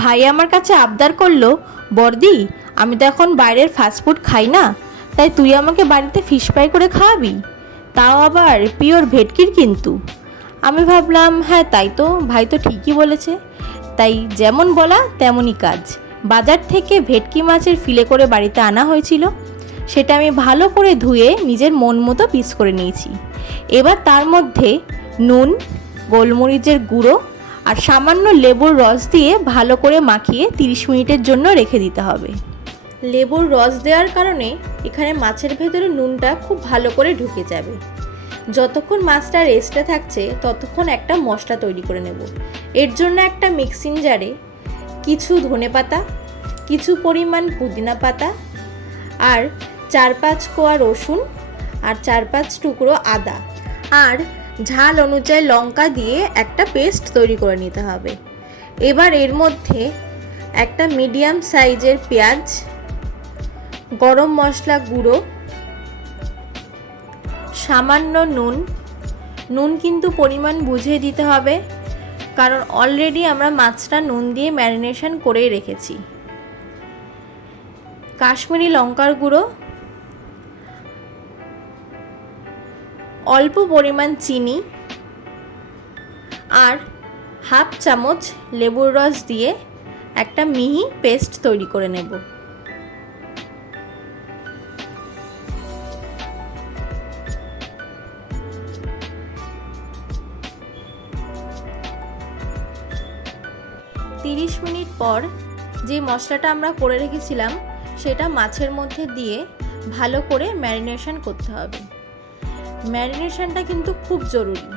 ভাই আমার কাছে আবদার করলো, বর্দি আমি তো এখন বাইরের ফাস্টফুড খাই না, তাই তুই আমাকে বাড়িতে ফিশ ফ্রাই করে খাওয়াবি, তাও আবার পিওর ভেটকির কিন্তু। আমি ভাবলাম হ্যাঁ তাই তো, ভাই তো ঠিকই বলেছে। তাই যেমন বলা তেমনই কাজ। বাজার থেকে ভেটকি মাছের ফিলে করে বাড়িতে আনা হয়েছিল, সেটা আমি ভালো করে ধুয়ে নিজের মন মতো পিস করে নিয়েছি। এবার তার মধ্যে নুন, গোলমরিচের গুঁড়ো আর সামান্য লেবুর রস দিয়ে ভালো করে মাখিয়ে 30 মিনিটের জন্য রেখে দিতে হবে। লেবুর রস দেওয়ার কারণে এখানে মাছের ভেতরে নুনটা খুব ভালো করে ঢুকে যাবে। যতক্ষণ মাছটা রেস্টে থাকছে ততক্ষণ একটা মশলা তৈরি করে নেব। এর জন্য একটা মিক্সিং জারে কিছু ধনেপাতা, কিছু পরিমাণ পুদিনা পাতা আর 4-5 কোয়া রসুন আর 4-5 টুকরো আদা আর ঝাল অনুযায়ী লঙ্কা দিয়ে একটা পেস্ট তৈরি করে নিতে হবে। এবার এর মধ্যে একটা মিডিয়াম সাইজের পেঁয়াজ, গরম মশলা গুঁড়ো, সামান্য নুন কিন্তু পরিমাণ বুঝে দিতে হবে, কারণ অলরেডি আমরা মাছটা নুন দিয়ে ম্যারিনেশন করেই রেখেছি। কাশ্মীরি লঙ্কার গুঁড়ো, অল্প পরিমাণ চিনি আর হাফ চামচ লেবুর রস দিয়ে একটা মিহি পেস্ট তৈরি করে নেব। 30 মিনিট পর যে মশলাটা আমরা করে রেখেছিলাম সেটা মাছের মধ্যে দিয়ে ভালো করে ম্যারিনেশন করতে হবে। ম্যারিনেশনটা কিন্তু খুব জরুরি।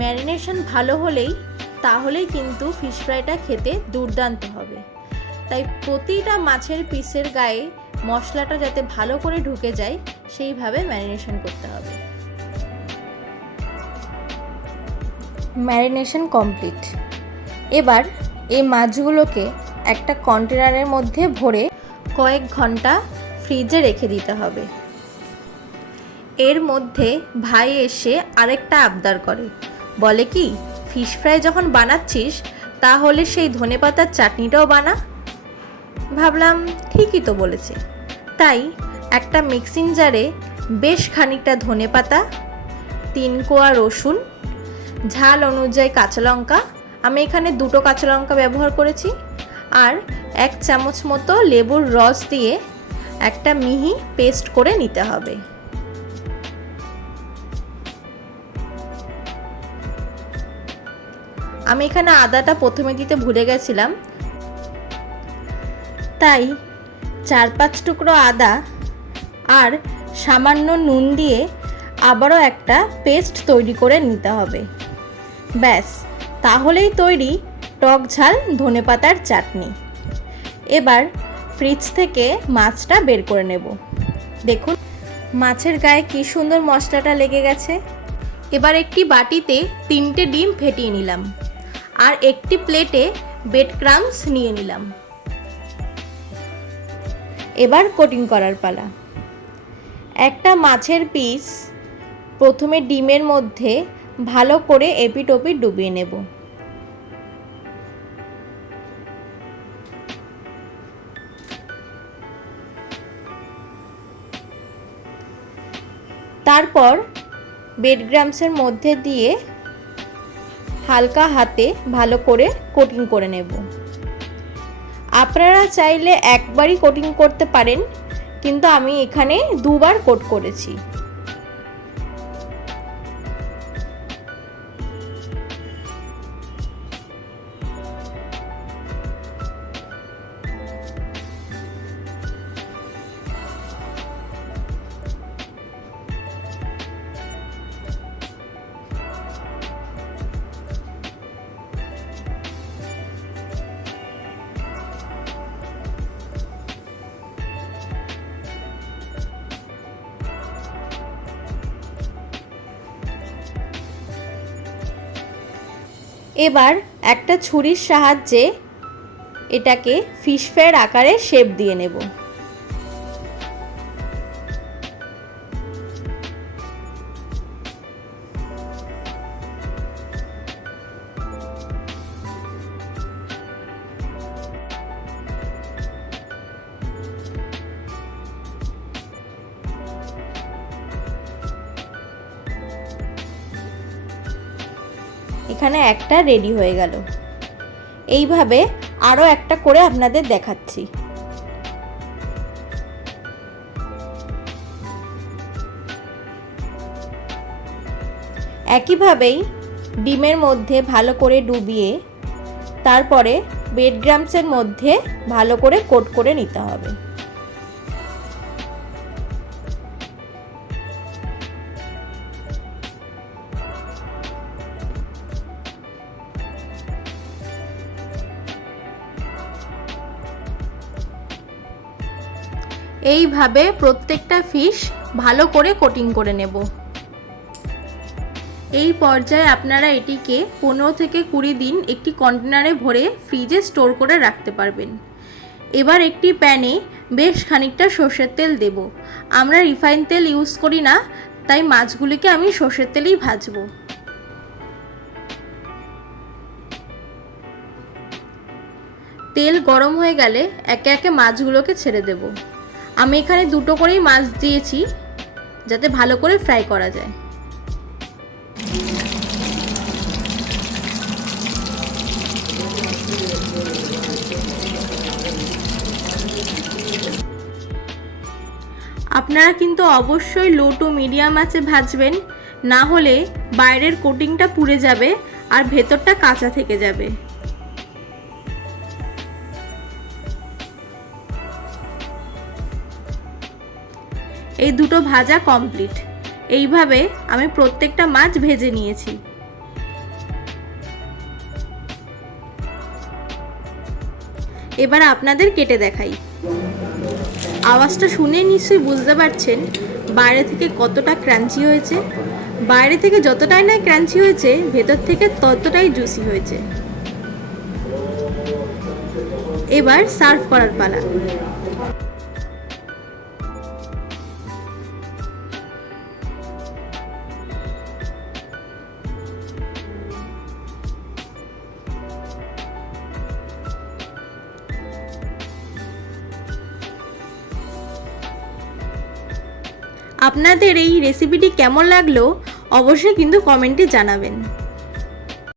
ম্যারিনেশন ভালো তাহলেই কিন্তু ফিশ ফ্রাইটা খেতে দুর্দান্ত হবে। তাই প্রতিটা মাছের পিসের গায়ে মশলাটা যাতে ভালো করে ঢুকে যায় সেইভাবে ম্যারিনেশন করতে হবে। Marination complete. এবার এই মাছগুলোকে একটা কন্টেনারের মধ্যে ভরে কয়েক ঘন্টা ফ্রিজে রেখে দিতে হবে। এর মধ্যে ভাই এসে আরেকটা আবদার করে, বলে কি ফিশ ফ্রাই যখন বানাচ্ছিস তাহলে সেই ধনেপাতার চাটনিটাও বানা। ভাবলাম ঠিকই তো বলেছে। তাই একটা মিক্সিং জারে বেশ খানিকটা ধনেপাতা, 3 কোয়া রসুন, ঝাল অনুযায়ী কাঁচা লঙ্কা, আমি এখানে 2টো কাঁচা লঙ্কা ব্যবহার করেছি, আর 1 চামচ মতো লেবুর রস দিয়ে একটা মিহি পেস্ট করে নিতে হবে। আমি এখানে আদাটা প্রথমে দিতে ভুলে গেছিলাম, তাই 4-5 টুকরো আদা আর সামান্য নুন দিয়ে আবারও একটা পেস্ট তৈরি করে নিতে হবে। ব্যাস, তাহলেই তৈরি টক ঝাল ধনেপাতার চাটনি। এবার ফ্রিজ থেকে মাছটা বের করে নেব। দেখুন মাছের গায়ে কি সুন্দর মশলাটা লেগে গেছে। এবার একটি বাটিতে 3টে ডিম ফেটিয়ে নিলাম আর একটি প্লেটে ব্রেড ক্রাম্বস নিয়ে নিলাম। এবার কোটিং করার পালা। একটা মাছের পিস প্রথমে ডিমের মধ্যে ভালো করে এপিট-ওপিট ডুবিয়ে নেব। তারপর ব্রেড ক্রাম্বসের মধ্যে দিয়ে হালকা হাতে ভালো করে কোটিং করে নেব। আপনারা চাইলে একবারই কোটিং করতে পারেন, কিন্তু আমি এখানে 2বার কোট করেছি। এবার একটা ছুরির সাহায্যে এটাকে ফিশ ফ্রাইয়ের আকারে শেপ দিয়ে নেব। এখানে একটা রেডি হয়ে গেল। এইভাবে আরও একটা করে আপনাদের দেখাচ্ছি। একইভাবেই ডিমের মধ্যে ভালো করে ডুবিয়ে তারপরে ব্রেড ক্রাম্বসের মধ্যে ভালো করে কোট করে নিতে হবে। এইভাবে প্রত্যেকটা ফিশ ভালো করে কোটিং করে নেব। এই পর্যায়ে আপনারা এটিকে 15 থেকে 20 দিন একটি কন্টেনারে ভরে ফ্রিজে স্টোর করে রাখতে পারবেন। এবার একটি প্যানে বেশ খানিকটা সর্ষের তেল দেব। আমরা রিফাইন তেল ইউজ করি না, তাই মাছগুলিকে আমি সর্ষের তেলেই ভাজবো। তেল গরম হয়ে গেলে একে একে মাছগুলোকে ছেড়ে দেব। আমি এখানে দুটো করেই মাছ দিয়েছি যাতে ভালো করে ফ্রাই করা যায়। আপনারা কিন্তু অবশ্যই লো টু মিডিয়াম আঁচে ভাজবেন, না হলে বাইরের কোটিংটা পুড়ে যাবে আর ভেতরটা কাঁচা থেকে যাবে। এই দুটো ভাজা কমপ্লিট। এইভাবে আমি প্রত্যেকটা মাছ ভেজে নিয়েছি। এবার আপনাদের কেটে দেখাই। আওয়াজটা শুনে নিশ্চয়ই বুঝতে পারছেন বাইরে থেকে কতটা ক্রাঞ্চি হয়েছে। বাইরে থেকে যতটাই না ক্রাঞ্চি হয়েছে, ভেতর থেকে ততটাই জুসি হয়েছে। এবার সার্ভ করার পালা। আপনাদের এই রেসিপিটি কেমন লাগলো অবশ্যই কিন্তু কমেন্টে জানাবেন।